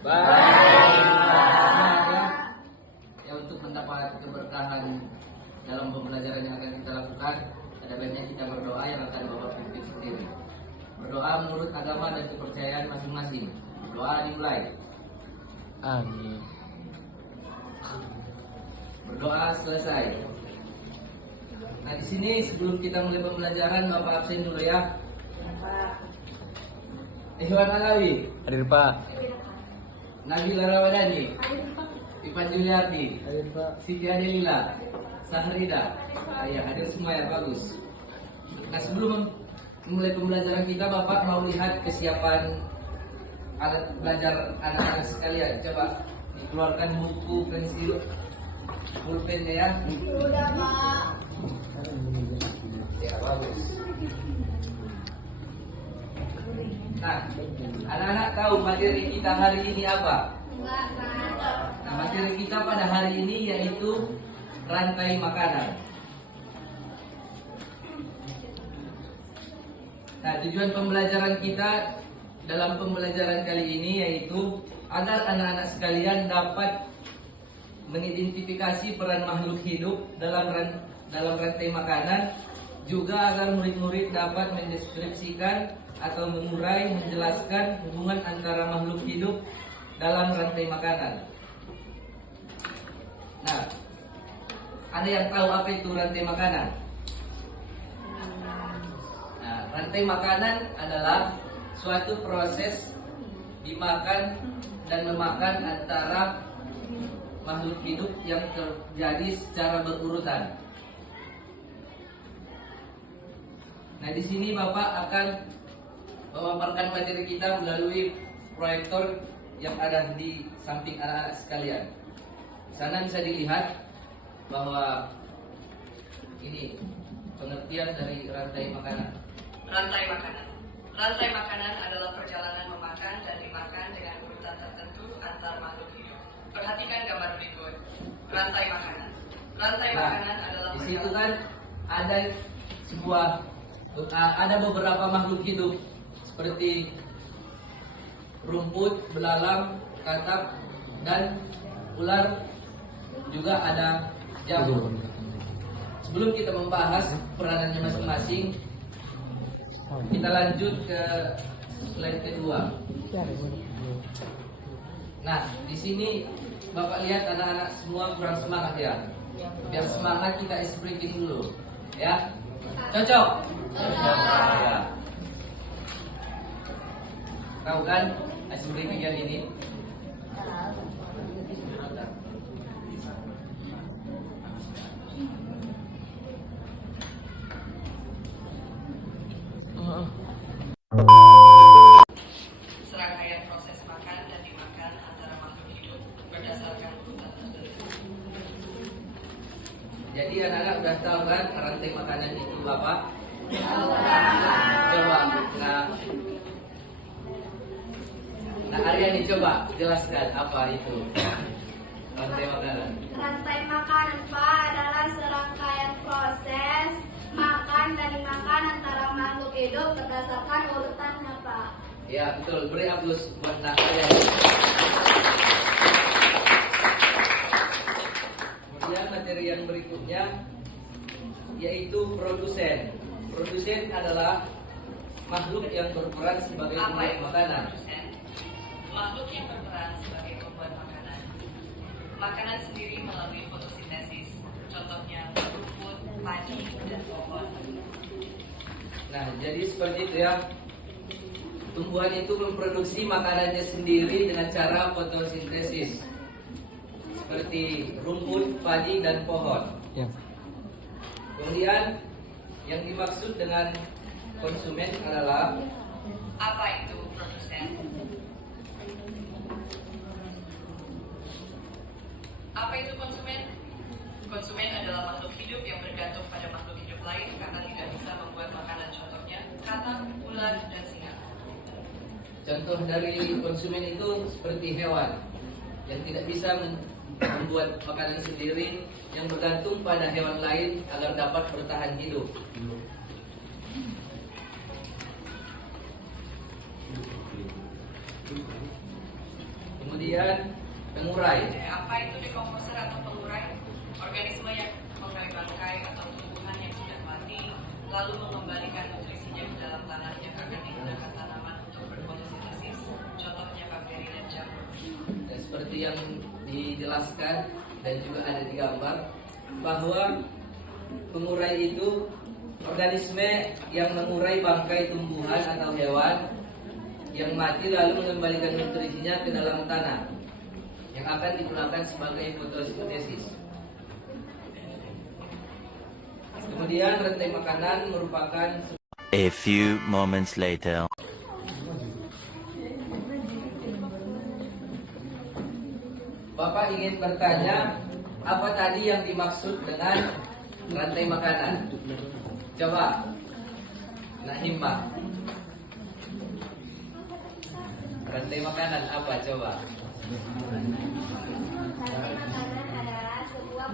Baik, Pak. Ya, untuk mendapat keberkahan dalam pembelajaran yang akan kita lakukan, ada baiknya kita berdoa yang akan Bapak pimpin sendiri. Berdoa menurut agama dan kepercayaan masing-masing. Doa dimulai. Amin. Berdoa selesai. Nah, di sini sebelum kita mulai pembelajaran, Bapak absen dulu ya. Ikhwan Alawi, Hadir Pak. Nabila Ramadhani, Ipan Juliarti, Siti Adelila, Sahrida. Ya, hadir semua ya, bagus. Nah, sebelum mulai pembelajaran kita, Bapak mau lihat kesiapan alat belajar anak-anak sekalian. Coba dikeluarkan buku, pensil, pulpennya ya. Sudah, Pak. Ya, bagus. Nah, anak-anak tahu materi kita hari ini apa? Enggak, Pak. Nah, materi kita pada hari ini yaitu rantai makanan. Nah, tujuan pembelajaran kita dalam pembelajaran kali ini yaitu agar anak-anak sekalian dapat mengidentifikasi peran makhluk hidup dalam rantai makanan, juga agar murid-murid dapat mendeskripsikan atau mengurai, menjelaskan hubungan antara makhluk hidup dalam rantai makanan. Nah, ada yang tahu apa itu rantai makanan? Nah, rantai makanan adalah suatu proses dimakan dan memakan antara makhluk hidup yang terjadi secara berurutan. Nah, di sini Bapak akan memaparkan materi kita melalui proyektor yang ada di samping anak-anak sekalian. Di sana bisa dilihat bahwa ini pengertian dari rantai makanan. Rantai makanan. Rantai makanan adalah perjalanan memakan dan dimakan dengan urutan tertentu antar makhluk hidup. Perhatikan gambar berikut. Rantai makanan. Rantai makanan adalah Di situ kan ada beberapa makhluk hidup seperti rumput, belalang, katak, dan ular, juga ada jamur. Sebelum kita membahas peranannya masing-masing, kita lanjut ke slide kedua. Nah, di sini Bapak lihat anak-anak semua kurang semangat ya. Biar semangat kita ice breaking dulu, ya. Cocok? Ya. Tahu kan ice breaking yang ini? serangkaian proses makan dan dimakan antara makhluk hidup berdasarkan urutan tertentu. Jadi anak-anak udah tahu kan rantai makanan itu apa? Coba, nah Aryani coba jelaskan apa itu rantai makanan. Rantai makanan, Pak, adalah serangkaian proses makan dan dimakan antara makhluk hidup berdasarkan urutannya, Pak. Ya betul, beri aplaus buat Nak Aryani. Kemudian materi yang berikutnya yaitu produsen. Produsen adalah makhluk yang berperan sebagai Apa pembuat itu makanan. produsen? Makhluk yang berperan sebagai pembuat makanan. Makanan sendiri melalui fotosintesis. Contohnya rumput, padi, dan pohon. Nah, jadi seperti itu ya. Tumbuhan itu memproduksi makanannya sendiri dengan cara fotosintesis. Seperti rumput, padi, dan pohon. Ya. Kemudian yang dimaksud dengan konsumen adalah Apa itu produsen? Apa itu konsumen? Konsumen adalah makhluk hidup yang bergantung pada makhluk hidup lain karena tidak bisa membuat makanan. Contohnya katak, ular, dan singa. contoh dari konsumen itu seperti hewan yang tidak bisa membuat makanan sendiri, yang bergantung pada hewan lain agar dapat bertahan hidup. Kemudian pengurai. Apa itu dekomposer atau pengurai? Organisme yang mengurai bangkai atau tumbuhan yang sudah mati, lalu mengembalikan nutrisinya ke dalam tanah yang akan digunakan tanaman untuk berfotosintesis. Contohnya bakteri dan jamur. Dan seperti yang dijelaskan dan juga ada di gambar, bahwa pengurai itu organisme yang mengurai bangkai tumbuhan atau hewan yang mati lalu mengembalikan nutrisinya ke dalam tanah yang akan digunakan sebagai fotosintesis. Kemudian rantai makanan merupakan A few moments later. Bapak ingin bertanya, apa tadi yang dimaksud dengan rantai makanan? Coba, Nak Himma. Rantai makanan apa? Coba. Rantai makanan adalah sebuah